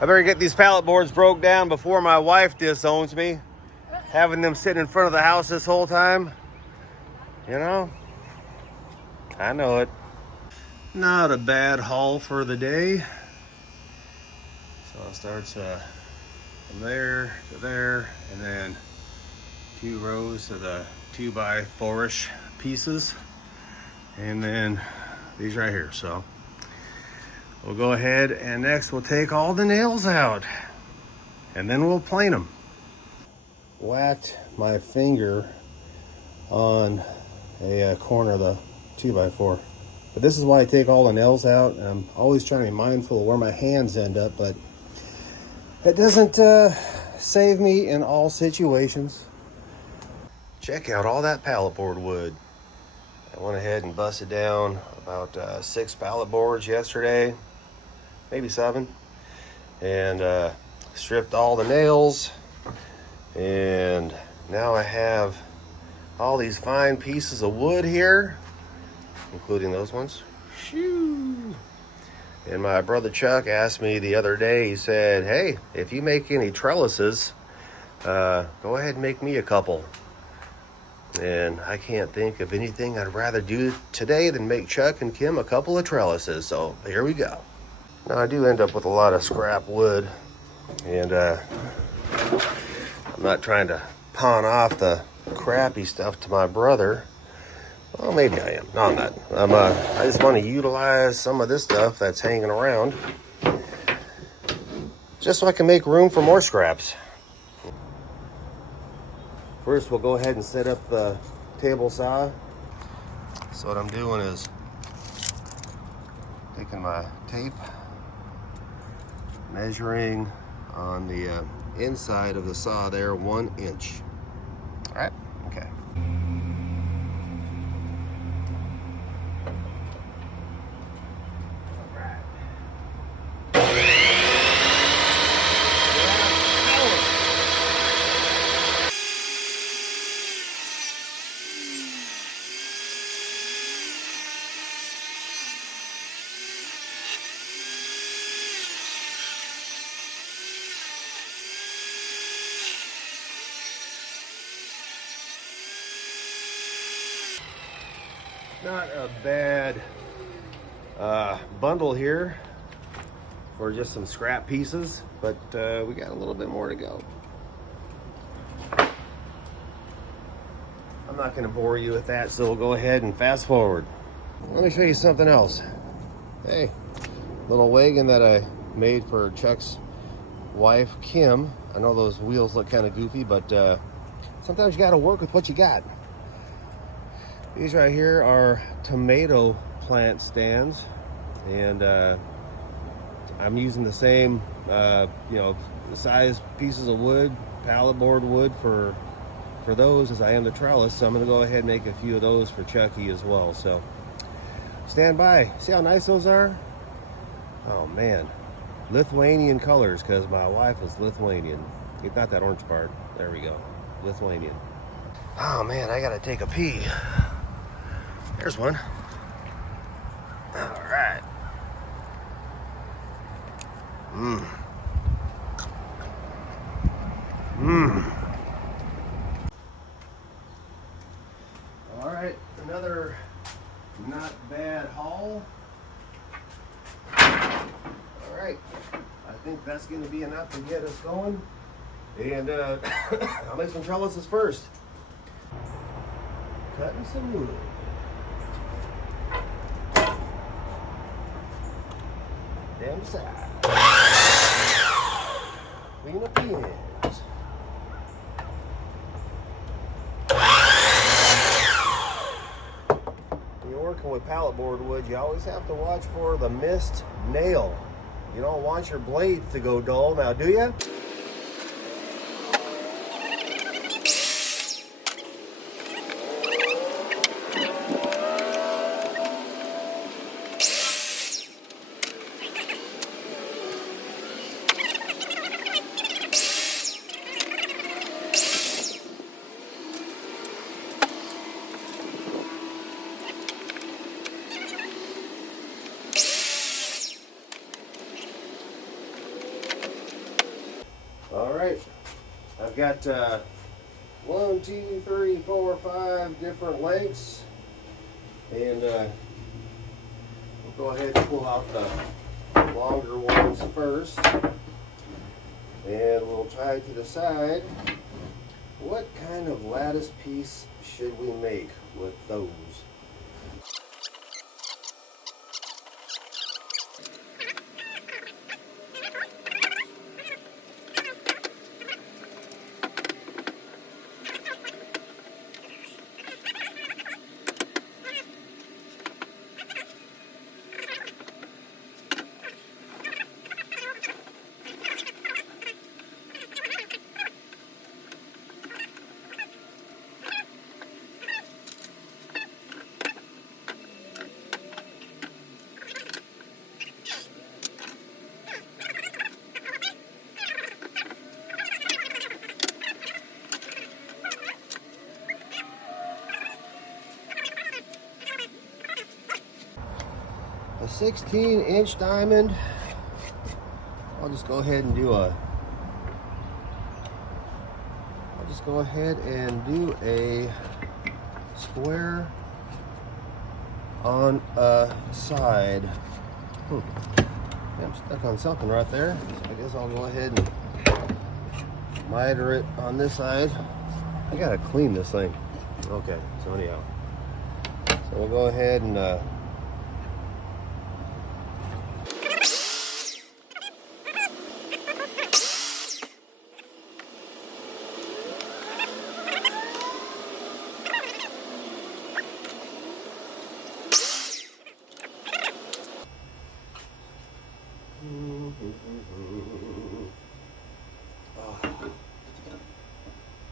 I better get these pallet boards broke down before my wife disowns me. Having them sitting in front of the house this whole time, you know, I know it. Not a bad haul for the day. So it starts from there to there, and then 2 rows of the 2x4-ish pieces, and then these right here. So we'll go ahead and next we'll take all the nails out, and then we'll plane them. Whacked my finger on a corner of the 2x4. But this is why I take all the nails out. I'm always trying to be mindful of where my hands end up, but it doesn't save me in all situations. Check out all that pallet board wood. I went ahead and busted down about 6 pallet boards yesterday, maybe 7, and stripped all the nails. And now I have all these fine pieces of wood here, including those ones. Shoo! And my brother Chuck asked me the other day, he said, hey, if you make any trellises, go ahead and make me a couple. And I can't think of anything I'd rather do today than make Chuck and Kim a couple of trellises. So here we go. Now I do end up with a lot of scrap wood, and I'm not trying to pawn off the crappy stuff to my brother. Well, maybe I am. No, I'm not. I just want to utilize some of this stuff that's hanging around just so I can make room for more scraps. First, we'll go ahead and set up the table saw. So what I'm doing is taking my tape, measuring on the inside of the saw there 1 inch. All right, okay. Not a bad bundle here for just some scrap pieces, but we got a little bit more to go. I'm not going to bore you with that, so we'll go ahead and fast forward. Let me show you something else. Hey, little wagon that I made for Chuck's wife, Kim. I know those wheels look kind of goofy, but sometimes you got to work with what you got. These right here are tomato plant stands, and I'm using the same size pieces of wood, pallet board wood for those as I am the trellis. So I'm going to go ahead and make a few of those for Chucky as well. So stand by. See how nice those are? Oh man, Lithuanian colors, because my wife is Lithuanian. It's not that orange part. There we go, Lithuanian. Oh man, I gotta take a pee. There's one. All right. All right, another not bad haul. All right, I think that's going to be enough to get us going. And I'll make some trellises first. Cutting some wood. Down the side. Clean up the ends. When you're working with pallet board wood, you always have to watch for the missed nail. You don't want your blades to go dull, now do you? All right, I've got 1, 2, 3, 4, 5 different lengths, and we'll go ahead and pull out the longer ones first, and we'll try to decide what kind of lattice piece should we make with those. A 16-inch diamond. I'll just go ahead and do a square on a side. I'm stuck on something right there. So I guess I'll go ahead and miter it on this side. I gotta clean this thing. Okay, so anyhow. So we'll go ahead and oh,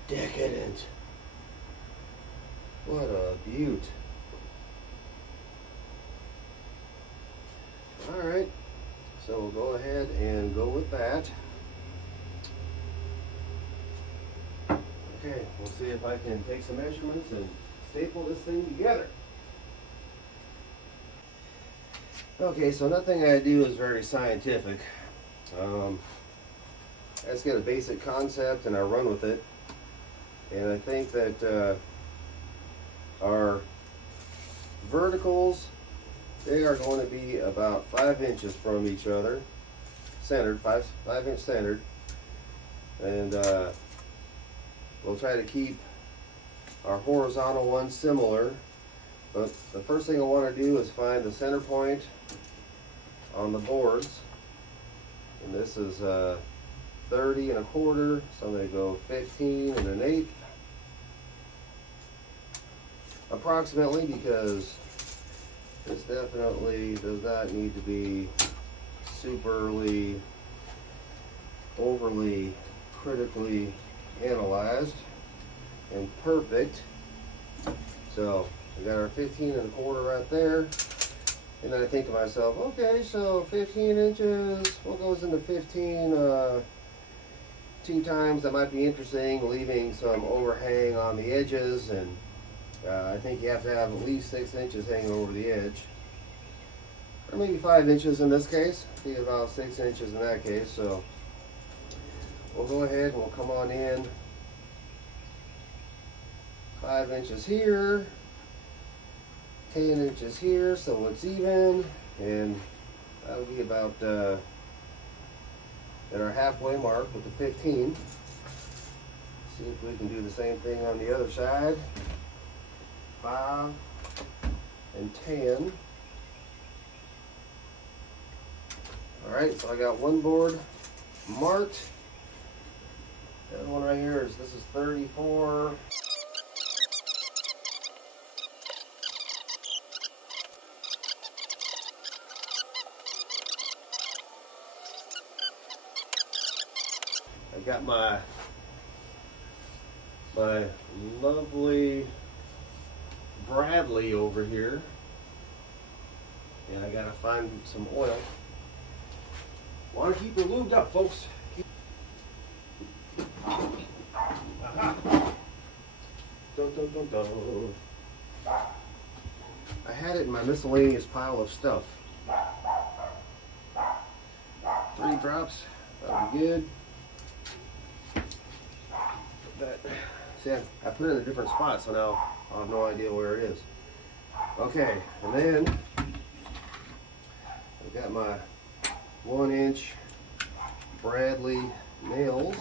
decadent. What a beaut. Alright, so we'll go ahead and go with that. Okay, we'll see if I can take some measurements and staple this thing together. Okay, so nothing I do is very scientific. I just get a basic concept and I run with it. And I think that our verticals, they are going to be about 5 inches from each other, centered, 5 inch centered. And we'll try to keep our horizontal ones similar. But the first thing I want to do is find the center point on the boards. And this is 30 1/4, so I'm going to go 15 1/8 approximately, because this definitely does not need to be superly, overly, critically analyzed and perfect. So we got our 15 1/4 right there. And then I think to myself, okay, so 15 inches, what goes into 15 2 times? That might be interesting, leaving some overhang on the edges. And I think you have to have at least 6 inches hanging over the edge. Or maybe 5 inches in this case. I think about 6 inches in that case. So we'll go ahead and we'll come on in 5 inches here, 10 inches here, so it's even, and that'll be about at our halfway mark with the 15. See if we can do the same thing on the other side. 5 and 10. Alright, so I got one board marked. The other one right here is, this is 34. I got my lovely Bradley over here, and I gotta find some oil. Want to keep her lubed up, folks. Aha. Dun, dun, dun, dun. I had it in my miscellaneous pile of stuff. 3 drops, that'll be good. But see, I put it in a different spot, so now I have no idea where it is. Okay, and then I've got my 1-inch Bradley nails.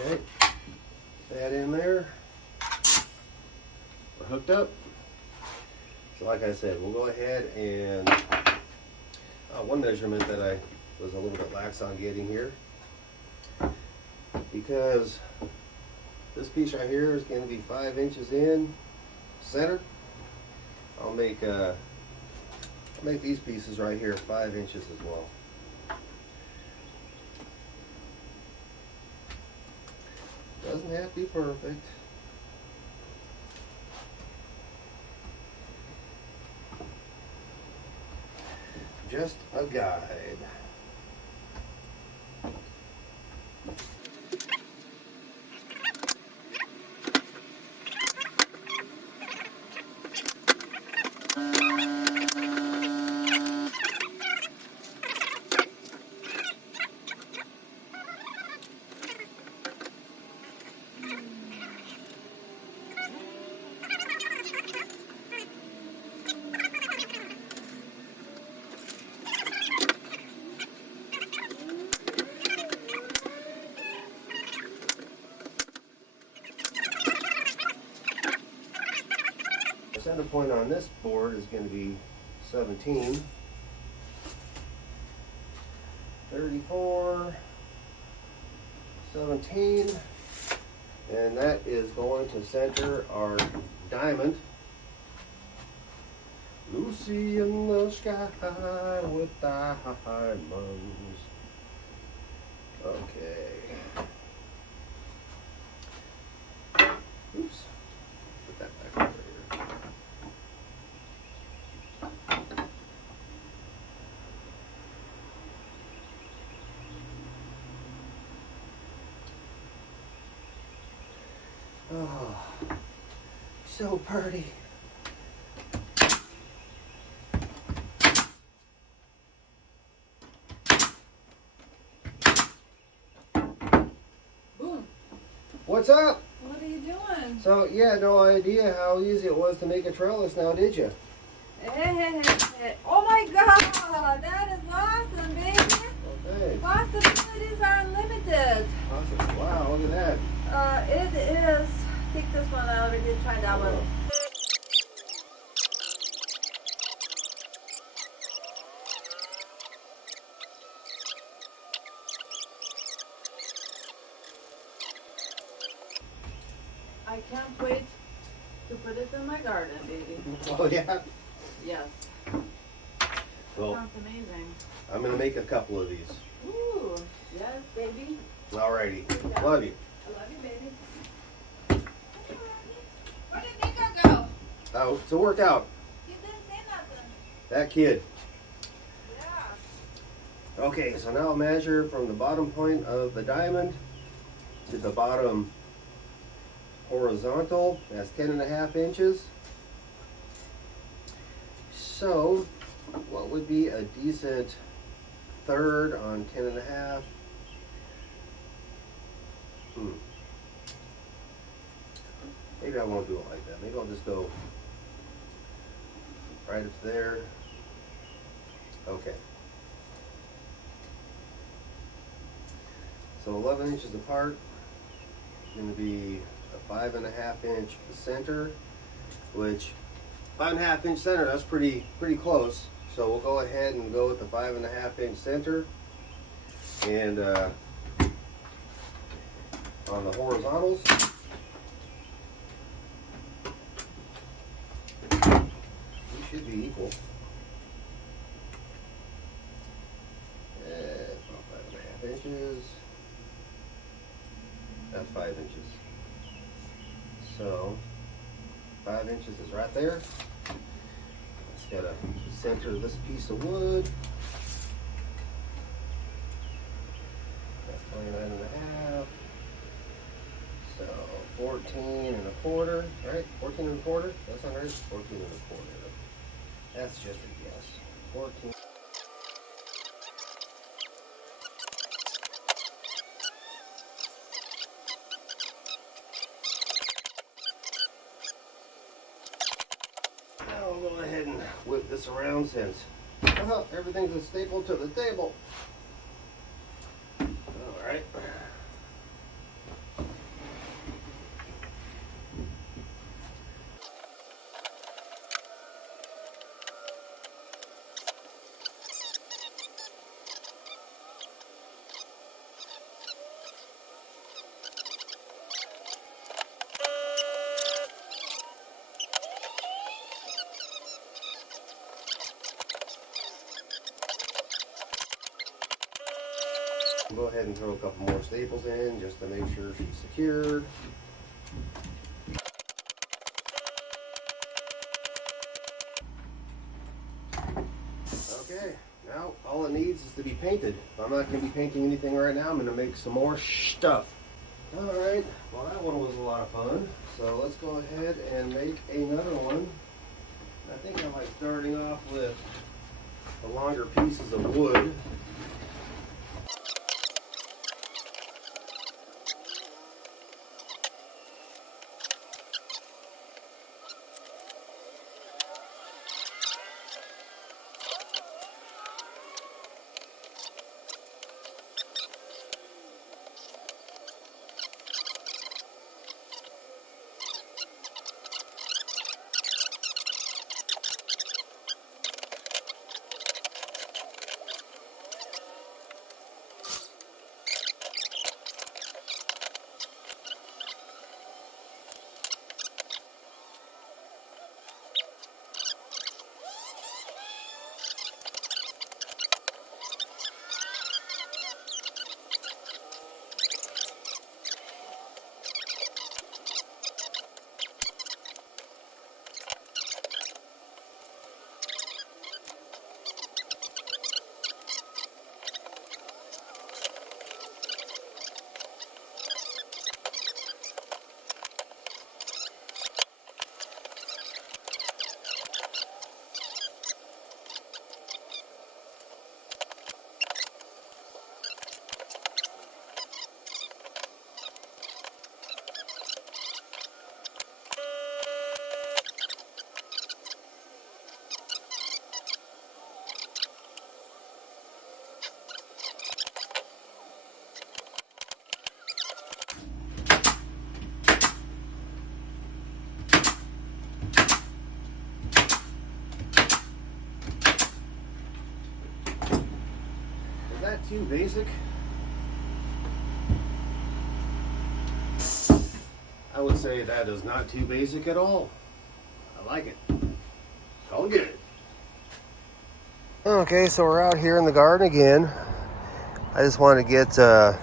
Okay, that in there. We're hooked up. So like I said, we'll go ahead and one measurement that I was a little bit lax on getting here, because this piece right here is going to be 5 inches in center. I'll make these pieces right here 5 inches as well. Doesn't have to be perfect. Just a guide. The center point on this board is going to be 17, 34, 17, and that is going to center our diamond. Lucy in the sky with diamonds. Okay. Oops. Put that back over here. Oh, so pretty. Boom. What's up? What are you doing? So, yeah, no idea how easy it was to make a trellis now, did you? Oh my God, that is awesome, baby. Okay. Possibilities are unlimited. Awesome. Wow, look at that. It is. Take this one out and just try that one. I can't wait to put it in my garden, baby. Oh, yeah? Yes. Well, Sounds amazing. I'm going to make a couple of these. Ooh, yes, baby. Alrighty. Love you. I love you, baby. Where did Nico go? Oh, it's a workout. You didn't say nothing. That kid. Yeah. Okay, so now I'll measure from the bottom point of the diamond to the bottom horizontal. That's 10.5 inches. So, what would be a decent third on 10.5? Maybe I won't do it like that. Maybe I'll just go right up there. Okay. So 11 inches apart. Going to be a 5.5 inch center, which 5.5 inch center, that's pretty close. So we'll go ahead and go with the 5.5 inch center. And on the horizontals, these should be equal. It's about 5.5 inches. That's 5 inches. So 5 inches is right there. Just gotta center this piece of wood. That's 29.5. So 14.25, right? 14.25. That's not right. 14.25. That's just a guess. 14. this around since everything's stapled to the table. All right. Go ahead and throw a couple more staples in just to make sure she's secured. Okay, now all it needs is to be painted. I'm not going to be painting anything right now. I'm going to make some more stuff. Alright, well that one was a lot of fun. So let's go ahead and make another one. I think I like starting off with the longer pieces of wood. Is that too basic? I would say that is not too basic at all. I like it. All good. Okay, so we're out here in the garden again. I just wanted to get an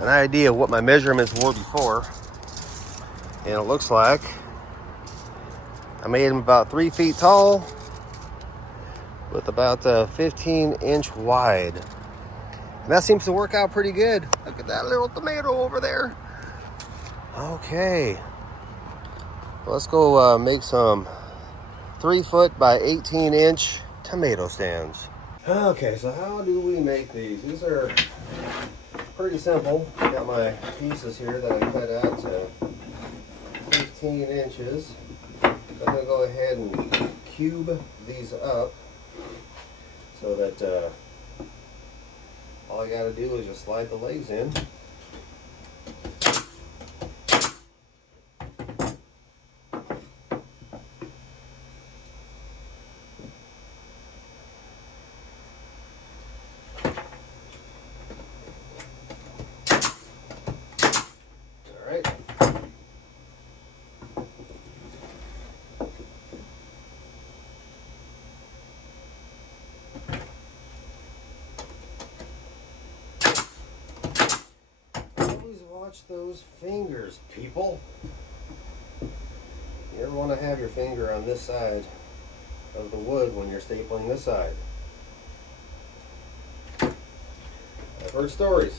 idea of what my measurements were before. And it looks like I made them about 3 feet tall with about 15-inch wide. And that seems to work out pretty good. Look at that little tomato over there. Okay. Let's go make some 3 foot by 18-inch tomato stands. Okay, so how do we make these? These are pretty simple. Got my pieces here that I cut out to 15 inches. I'm going to go ahead and cube these up so that all I got to do is just slide the legs in. Watch those fingers, people. You ever want to have your finger on this side of the wood when you're stapling this side? I've heard stories.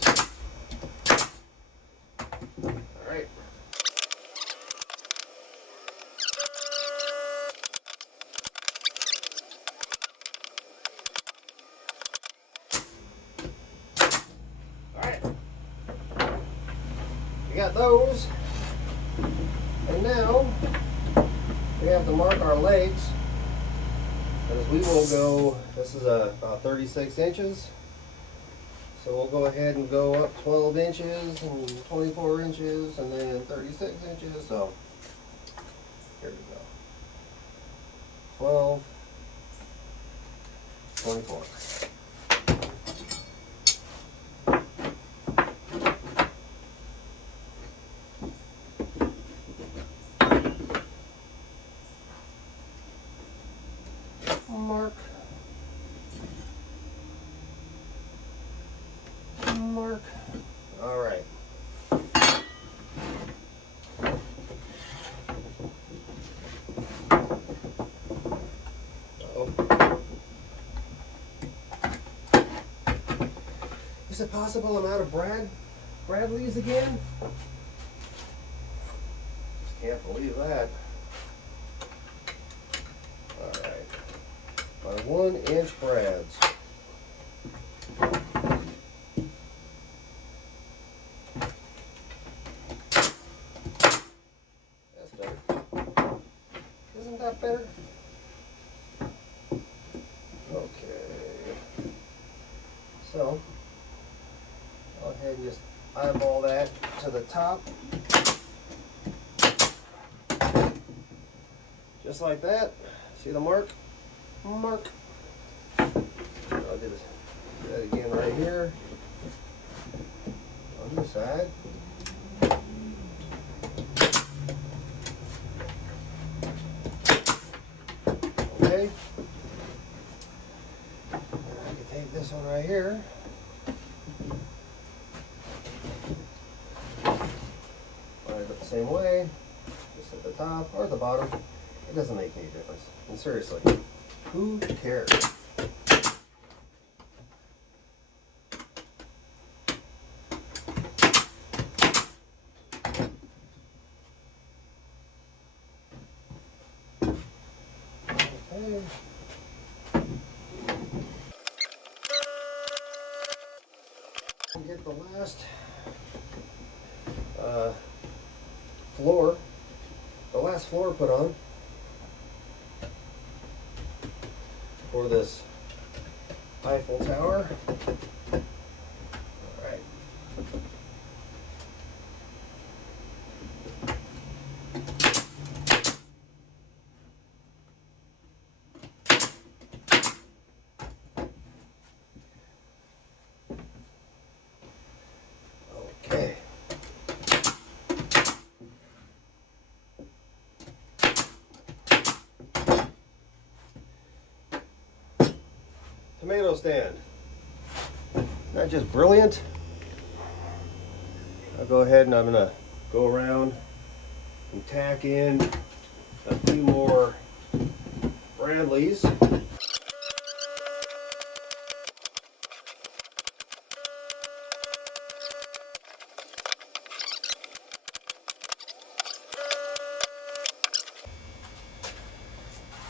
Alright. Alright. We got those, and now we have to mark our legs Because we will go, this is about 36 inches. So we'll go ahead and go up 12 inches and 24 inches and then 36 inches. So here we go. 12, 24. Mark. Mark. All right. Is it possible I'm out of Bradley's again? Just can't believe that. All right. My 1-inch brads. That's better. Isn't that better? Okay. So, go ahead and just eyeball that to the top. Just like that. See the mark? Mark. I'll do that again right here. On this side. Okay. I can take this one right here. Line it up the same way. Just at the top or the bottom. It doesn't make any difference. And seriously, who cares? Okay. Get the last floor put on for this Eiffel Tower. All right. Okay. Tomato stand. Not just brilliant. I'll go ahead and I'm gonna go around and tack in a few more Bradleys.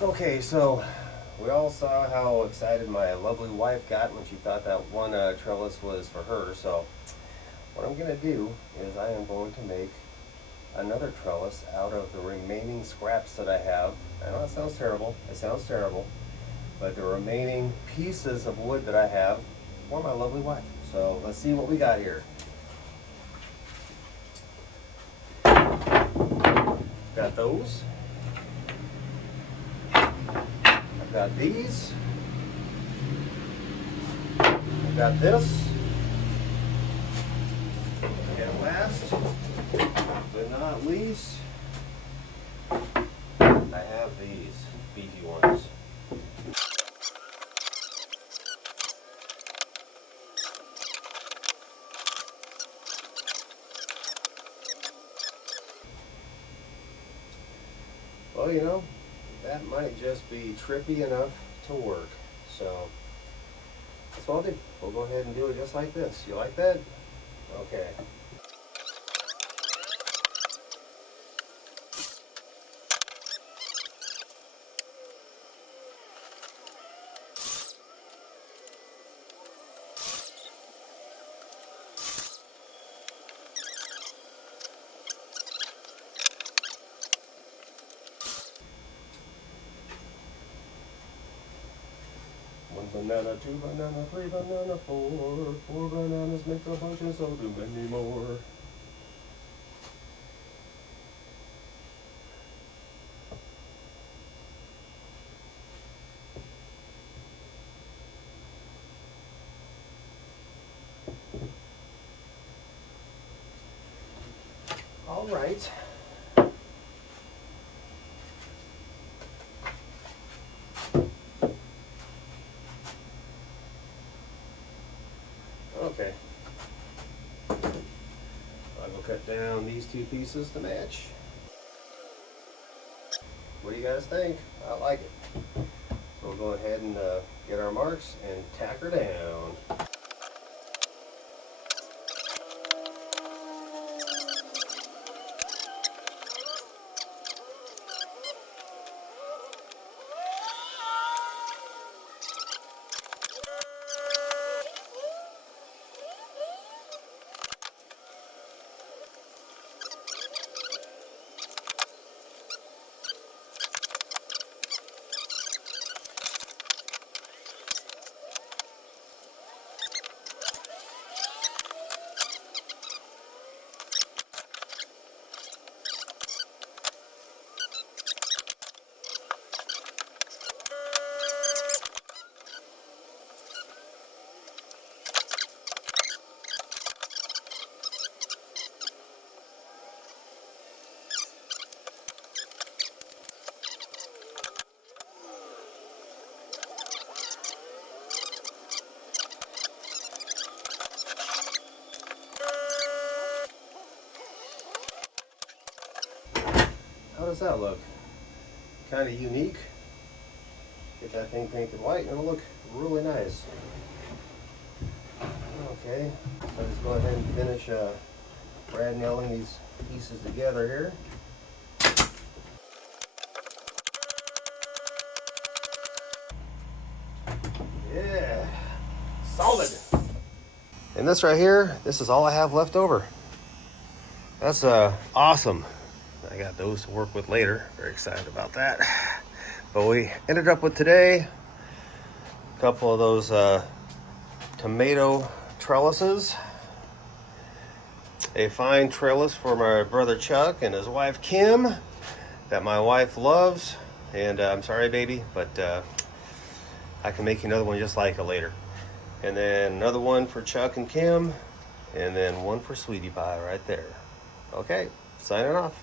Okay, so we all saw how excited my lovely wife got when she thought that one trellis was for her. So what I'm going to do is I am going to make another trellis out of the remaining scraps that I have. I know it sounds terrible. It sounds terrible. But the remaining pieces of wood that I have for my lovely wife. So let's see what we got here. Got those. I've got these. I've got this. And last but not least, I have these beefy ones. Well, you know, that might just be trippy enough to work. So that's what I'll do. We'll go ahead and do it just like this. You like that? Okay. banana, 2 banana, 3 banana, 4. 4 bananas make a bunch and so do many more. All right. Okay. I'll go cut down these 2 pieces to match. What do you guys think? I like it. We'll go ahead and get our marks and tack her down. How does that look? Kind of unique. Get that thing painted white and it'll look really nice. Okay, so let's go ahead and finish brad nailing these pieces together here. Yeah, solid. And this right here, this is all I have left over. That's awesome. I got those to work with later. Very excited about that. But we ended up with today a couple of those tomato trellises. A fine trellis for my brother Chuck and his wife Kim that my wife loves. And I'm sorry, baby, but I can make you another one just like it later. And then another one for Chuck and Kim. And then one for Sweetie Pie right there. Okay, signing off.